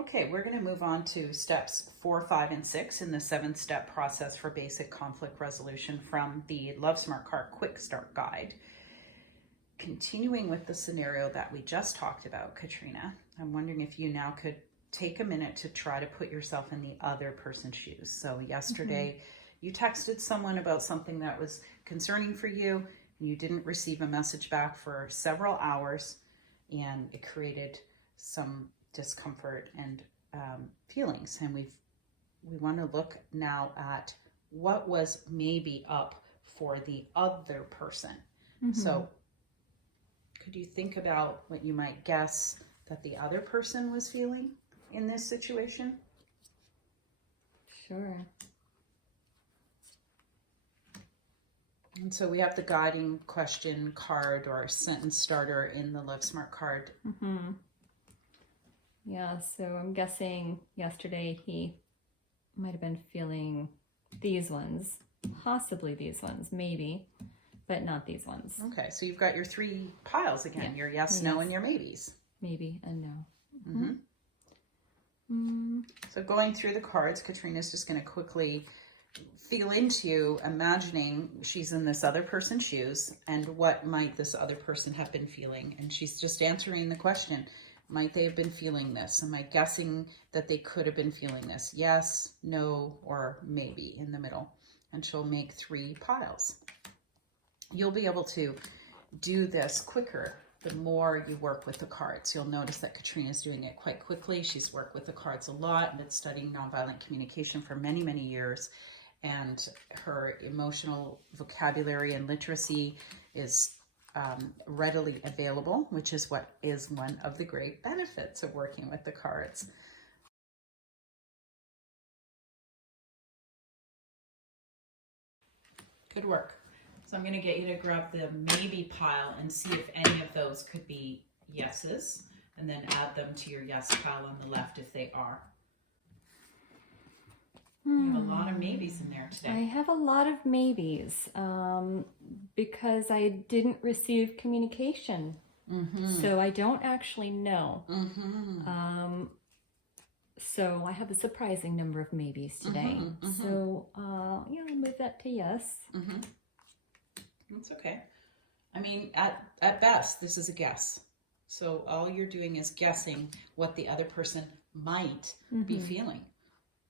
Okay, we're going to move on to steps 4, 5, and 6 in the 7-step process for basic conflict resolution from the Love Smart Car Quickstart Guide. Continuing with the scenario that we just talked about, Katrina, I'm wondering if you now could take a minute to try to put yourself in the other person's shoes. So yesterday, you texted someone about something that was concerning for you, and you didn't receive a message back for several hours, and it created some discomfort and feelings. And we want to look now at what was maybe up for the other person. So could you think about what you might guess that the other person was feeling in this situation? Sure. And so we have the guiding question card or sentence starter in the Love Smart card. Yeah, so I'm guessing yesterday he might have been feeling these ones, possibly these ones, maybe, but not these ones. Okay, so you've got your 3 piles again, your yes, no, and your maybes. Maybe and no. So going through the cards, Katrina's just going to quickly feel into imagining she's in this other person's shoes and what might this other person have been feeling. And she's just answering the question, might they have been feeling this? Am I guessing that they could have been feeling this? Yes, no, or maybe in the middle. And she'll make 3 piles. You'll be able to do this quicker the more you work with the cards. You'll notice that Katrina's doing it quite quickly. She's worked with the cards a lot and been studying nonviolent communication for many, many years. And her emotional vocabulary and literacy is readily available, which is what is one of the great benefits of working with the cards. Good work. So I'm going to get you to grab the maybe pile and see if any of those could be yeses, and then add them to your yes pile on the left if they are. You have a lot of maybes in there today. I have a lot of maybes because I didn't receive communication. So I don't actually know. So I have a surprising number of maybes today. So yeah, I'll move that to yes. That's okay. I mean, at best, this is a guess. So all you're doing is guessing what the other person might be feeling.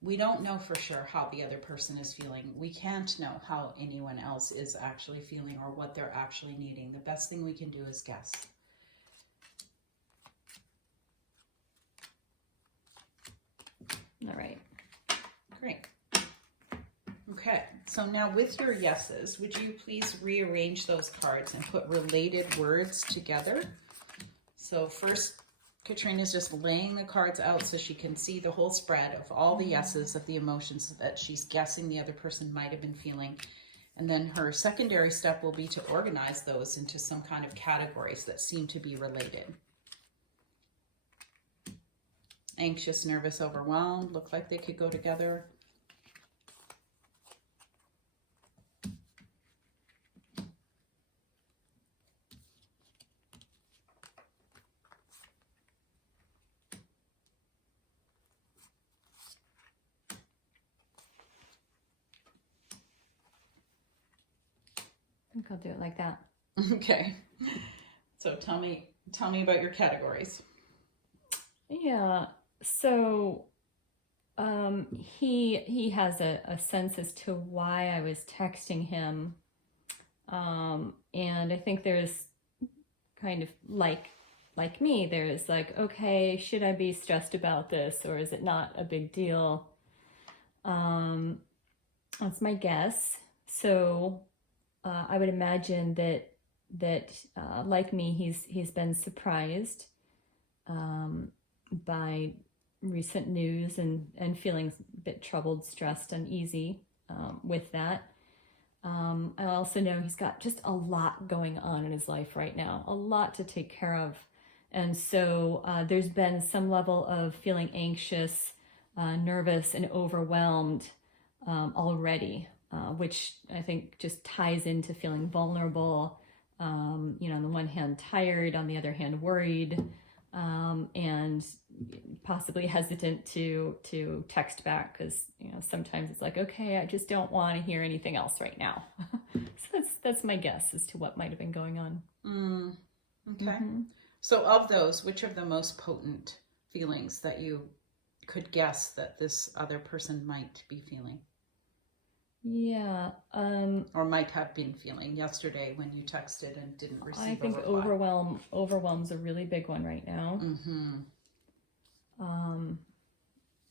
We don't know for sure how the other person is feeling. We can't know how anyone else is actually feeling or what they're actually needing. The best thing we can do is guess. All right. Great. Okay, so now with your yeses, would you please rearrange those cards and put related words together? So first, Katrina's just laying the cards out so she can see the whole spread of all the yeses of the emotions that she's guessing the other person might have been feeling. And then her secondary step will be to organize those into some kind of categories that seem to be related. Anxious, nervous, overwhelmed, look like they could go together. I think I'll do it like that. Okay. So tell me about your categories. Yeah. So he has a sense as to why I was texting him. And I think there's kind of like me, there's like, okay, should I be stressed about this, or is it not a big deal? That's my guess. So I would imagine that like me, he's been surprised by recent news and feeling a bit troubled, stressed, uneasy with that. I also know he's got just a lot going on in his life right now, a lot to take care of. And so there's been some level of feeling anxious, nervous, and overwhelmed already, which I think just ties into feeling vulnerable. On the one hand, tired, on the other hand, worried, and possibly hesitant to text back because, you know, sometimes it's like, okay, I just don't want to hear anything else right now. So that's my guess as to what might have been going on. Okay. So of those, which are the most potent feelings that you could guess that this other person might be feeling? Yeah. Or might have been feeling yesterday when you texted and didn't receive I think a reply. overwhelm's a really big one right now.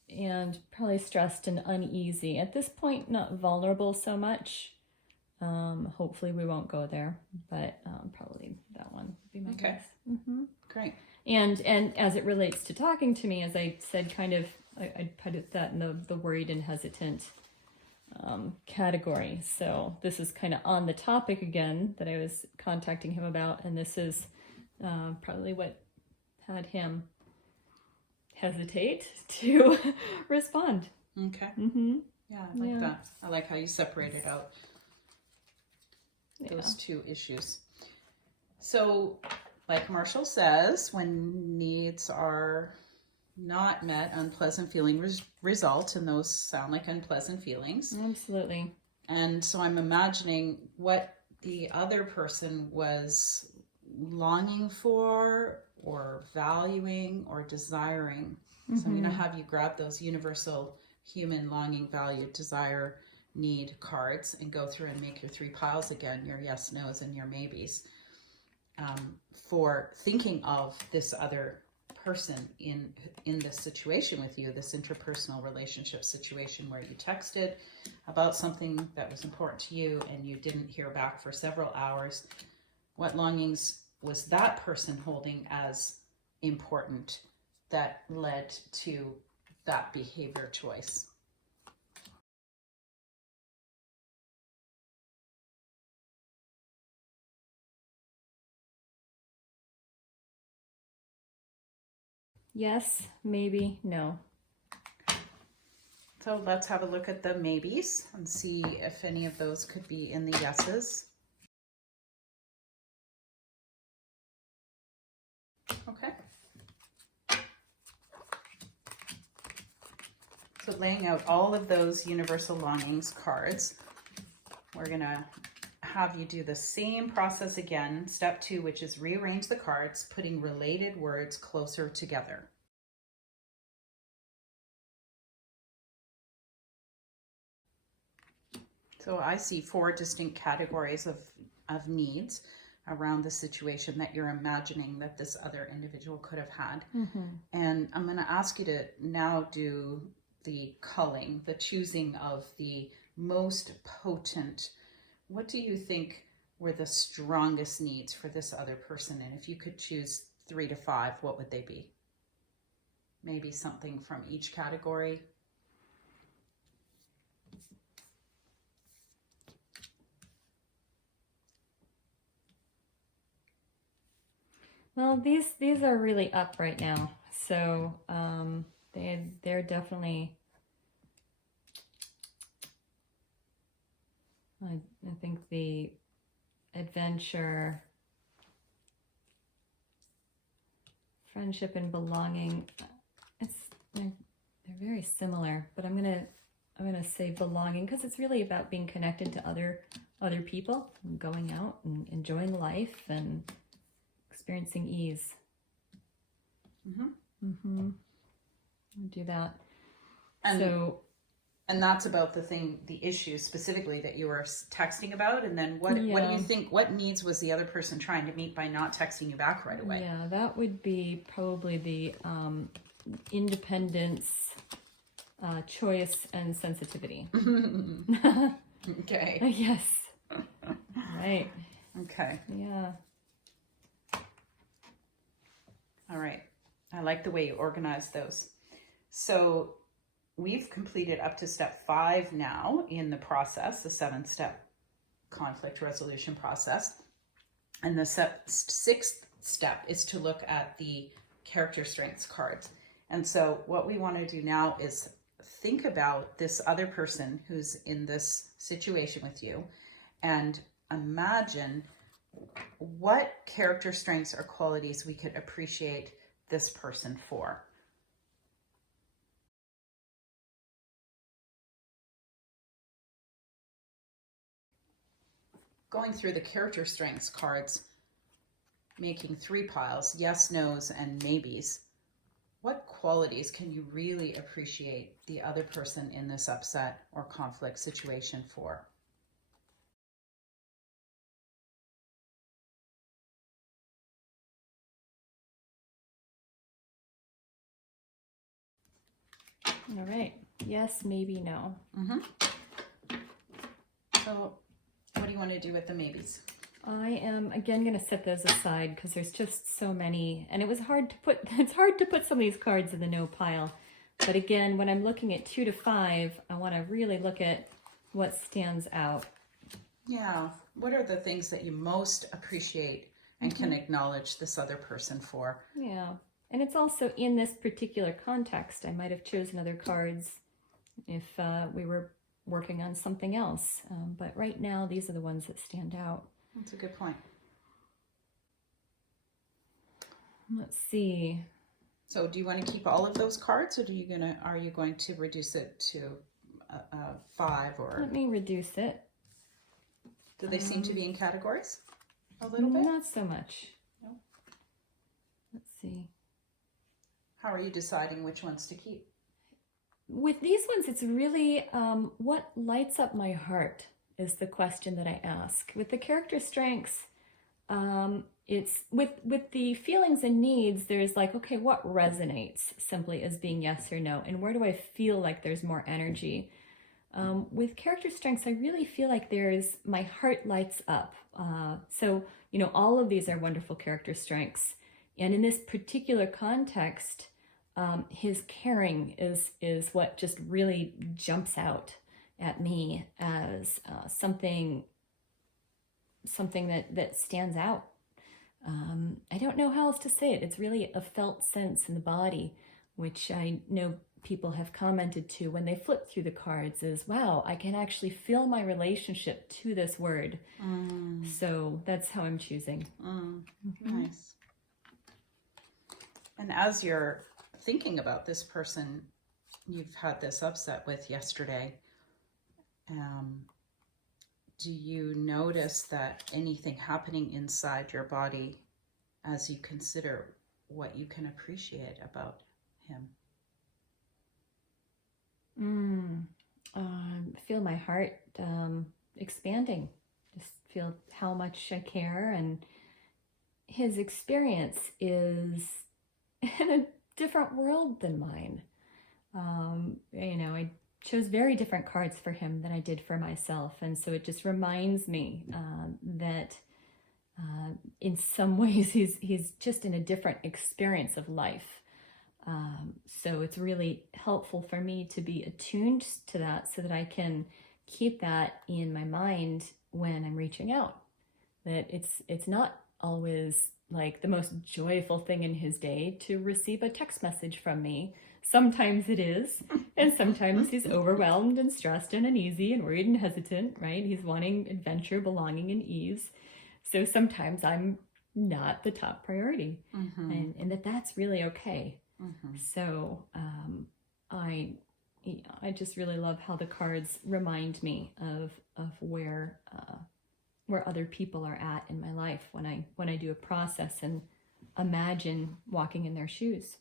And probably stressed and uneasy. At this point, not vulnerable so much. Hopefully we won't go there, but probably that one would be my guess. Great. And as it relates to talking to me, as I said, kind of, I put that in the worried and hesitant category. So this is kind of on the topic again that I was contacting him about, and this is probably what had him hesitate to respond. Okay. Yeah, I like that. I like how you separated out those two issues. So, like Marshall says, when needs are not met, unpleasant feeling result, and those sound like unpleasant feelings. Absolutely. And so I'm imagining what the other person was longing for or valuing or desiring. So I'm going to have you grab those universal human longing, value, desire, need cards and go through and make your 3 piles again, your yes, no's, and your maybes, for thinking of this other person in this situation with you, this interpersonal relationship situation where you texted about something that was important to you and you didn't hear back for several hours. What longings was that person holding as important that led to that behavior choice? Yes, maybe, no. So let's have a look at the maybes and see if any of those could be in the yeses. Okay. So laying out all of those universal longings cards, we're going to have you do the same process again. Step 2, which is rearrange the cards, putting related words closer together. So I see 4 distinct categories of needs around the situation that you're imagining that this other individual could have had. And I'm going to ask you to now do the culling, the choosing of the most potent. What do you think were the strongest needs for this other person? And if you could choose 3 to 5, what would they be? Maybe something from each category. Well, these are really up right now, so they're definitely. I think the adventure, friendship, and belonging. They're very similar, but I'm gonna say belonging because it's really about being connected to other people, and going out and enjoying life and experiencing ease. Do that. And that's about the issue specifically that you were texting about. And then what do you think, what needs was the other person trying to meet by not texting you back right away? Yeah, that would be probably the independence, choice, and sensitivity. Okay. Yes. Right. Okay. Yeah. All right. I like the way you organize those. So we've completed up to step 5 now in the process, the 7-step conflict resolution process. And the 6th step is to look at the character strengths cards. And so what we want to do now is think about this other person who's in this situation with you and imagine what character strengths or qualities we could appreciate this person for. going through the character strengths cards, making 3 piles, yes, no's, and maybes, what qualities can you really appreciate the other person in this upset or conflict situation for? All right. Yes, maybe, no. So what do you want to do with the maybes? I am again going to set those aside because there's just so many, and it's hard to put some of these cards in the no pile. But again, when I'm looking at 2 to 5, I want to really look at what stands out. Yeah. What are the things that you most appreciate and can acknowledge this other person for? Yeah. And it's also in this particular context. I might have chosen other cards if we were working on something else. But right now, these are the ones that stand out. That's a good point. Let's see. So do you want to keep all of those cards, or are you going to reduce it to 5? Or Let me reduce it. do they seem to be in categories a little bit? Not so much. No. Let's see. How are you deciding which ones to keep? With these ones, it's really what lights up my heart is the question that I ask. With the character strengths, it's with the feelings and needs, there's like, okay, what resonates simply as being yes or no? And where do I feel like there's more energy? With character strengths, I really feel like my heart lights up. So, all of these are wonderful character strengths. And in this particular context, his caring is what just really jumps out at me as something that stands out. I don't know how else to say it. It's really a felt sense in the body, which I know people have commented to when they flip through the cards is, wow, I can actually feel my relationship to this word. So that's how I'm choosing. Nice. And as you're thinking about this person you've had this upset with yesterday, do you notice that anything happening inside your body as you consider what you can appreciate about him? Feel my heart expanding. Just feel how much I care, and his experience is in a different world than mine. I chose very different cards for him than I did for myself, and so it just reminds me that in some ways he's just in a different experience of life. So it's really helpful for me to be attuned to that so that I can keep that in my mind when I'm reaching out. That it's not always like the most joyful thing in his day to receive a text message from me. Sometimes it is, and sometimes he's overwhelmed and stressed and uneasy and worried and hesitant, right? He's wanting adventure, belonging, and ease. So sometimes I'm not the top priority, and that's really okay. So I just really love how the cards remind me of where other people are at in my life when I do a process and imagine walking in their shoes.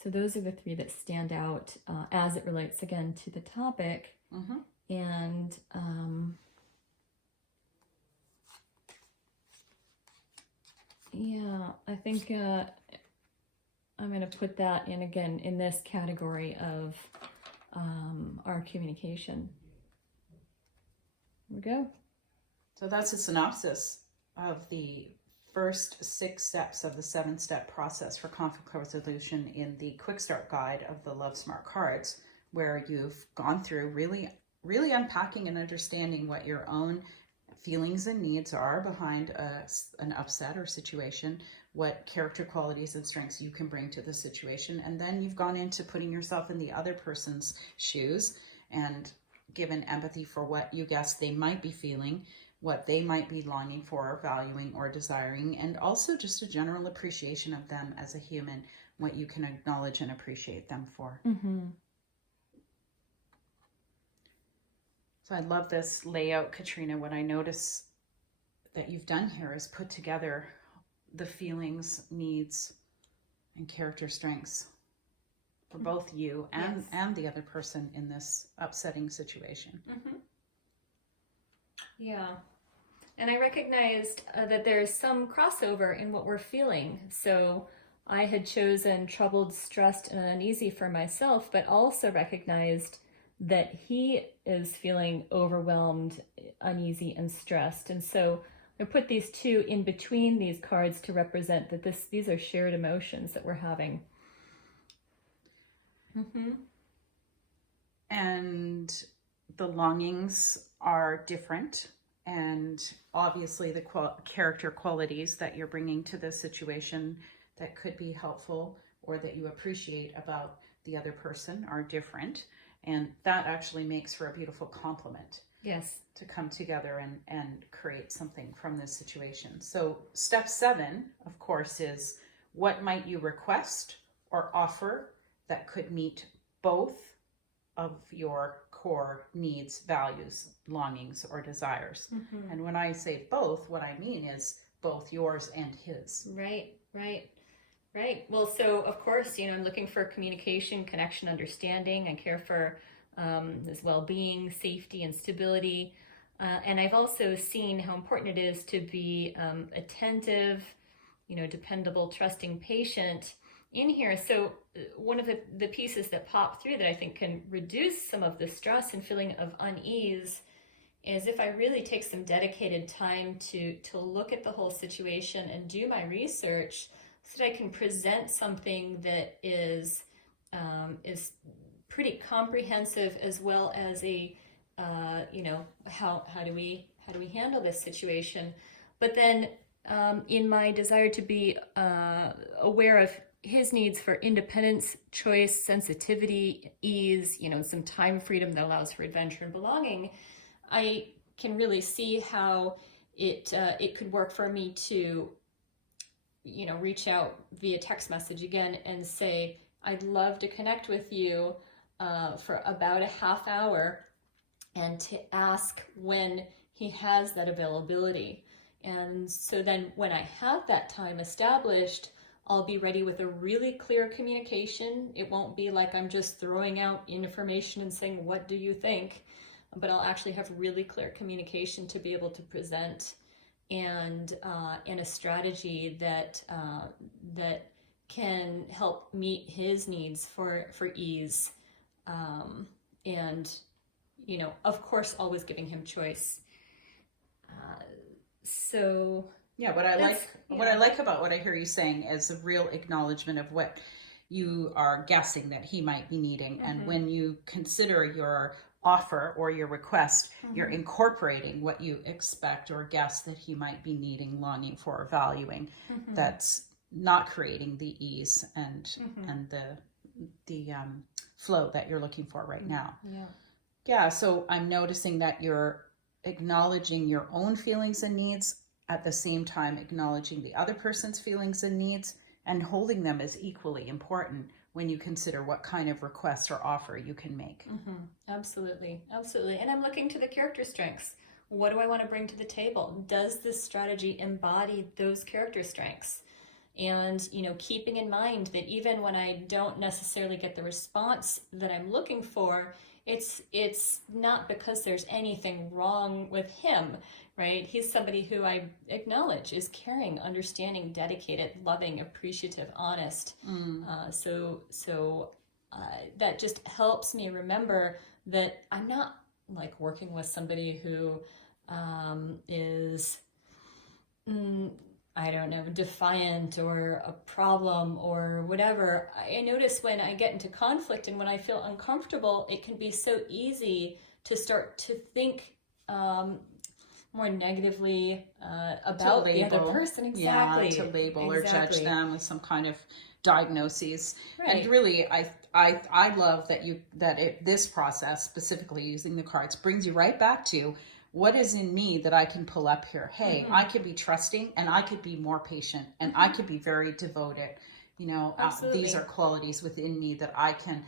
So those are the 3 that stand out as it relates again to the topic. And I think I'm going to put that in again in this category of our communication. There we go. So that's a synopsis of the first 6 steps of the 7-step process for conflict resolution in the Quickstart guide of the Love Smart cards, where you've gone through really, really unpacking and understanding what your own feelings and needs are behind an upset or situation, what character qualities and strengths you can bring to the situation, and then you've gone into putting yourself in the other person's shoes and given empathy for what you guess they might be feeling, what they might be longing for, valuing, or desiring, and also just a general appreciation of them as a human, what you can acknowledge and appreciate them for. So I love this layout, Katrina. What I notice that you've done here is put together the feelings, needs, and character strengths for both you and the other person in this upsetting situation. Yeah. And I recognized that there's some crossover in what we're feeling. So I had chosen troubled, stressed, and uneasy for myself, but also recognized that he is feeling overwhelmed, uneasy, and stressed. And so I put these two in between these cards to represent that these are shared emotions that we're having. And the longings are different. And obviously the character qualities that you're bringing to the situation that could be helpful or that you appreciate about the other person are different. And that actually makes for a beautiful complement. Yes. To come together and create something from this situation. So step 7, of course, is what might you request or offer that could meet both of your core needs, values, longings, or desires. And when I say both, what I mean is both yours and his. Right. Well, so of course, I'm looking for communication, connection, understanding, and care for his well-being, safety, and stability. And I've also seen how important it is to be attentive, dependable, trusting, patient in here. So one of the pieces that pop through that I think can reduce some of the stress and feeling of unease is if I really take some dedicated time to look at the whole situation and do my research so that I can present something that is pretty comprehensive, as well as a how do we handle this situation. But then in my desire to be aware of his needs for independence, choice, sensitivity, ease, some time freedom that allows for adventure and belonging, I can really see how it could work for me to reach out via text message again and say, I'd love to connect with you for about a half hour, and to ask when he has that availability. And so then when I have that time established, I'll be ready with a really clear communication. It won't be like I'm just throwing out information and saying, what do you think? But I'll actually have really clear communication to be able to present, and in a strategy that can help meet his needs for ease, and of course, always giving him choice. So yeah, what I like about what I hear you saying is a real acknowledgement of what you are guessing that he might be needing. And when you consider your offer or your request, you're incorporating what you expect or guess that he might be needing, longing for, or valuing. That's not creating the ease and the flow that you're looking for right now. Yeah, so I'm noticing that you're acknowledging your own feelings and needs, at the same time acknowledging the other person's feelings and needs, and holding them as equally important when you consider what kind of request or offer you can make. Absolutely. And I'm looking to the character strengths. What do I want to bring to the table? Does this strategy embody those character strengths? And, keeping in mind that even when I don't necessarily get the response that I'm looking for, it's not because there's anything wrong with him, right? He's somebody who I acknowledge is caring, understanding, dedicated, loving, appreciative, honest. So that just helps me remember that I'm not like working with somebody who is, I don't know, defiant or a problem or whatever. I notice when I get into conflict and when I feel uncomfortable, it can be so easy to start to think more negatively about the other person. Exactly. Yeah, to label or judge them with some kind of diagnoses. Right. And really, I love that this process, specifically using the cards, brings you right back to what is in me that I can pull up here. Hey, I could be trusting, and I could be more patient, and I could be very devoted. These are qualities within me that I can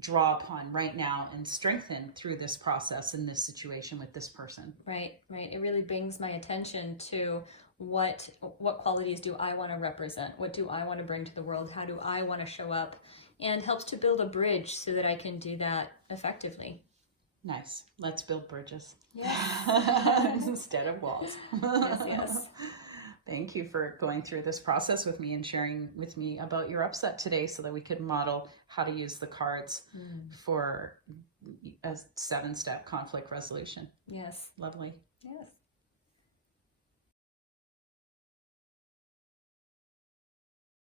draw upon right now and strengthen through this process in this situation with this person. Right. It really brings my attention to what qualities do I want to represent? What do I want to bring to the world? How do I want to show up? And helps to build a bridge so that I can do that effectively. Nice. Let's build bridges. Yes. Instead of walls. Yes. Thank you for going through this process with me and sharing with me about your upset today so that we could model how to use the cards for a 7-step conflict resolution. Yes. Lovely. Yeah.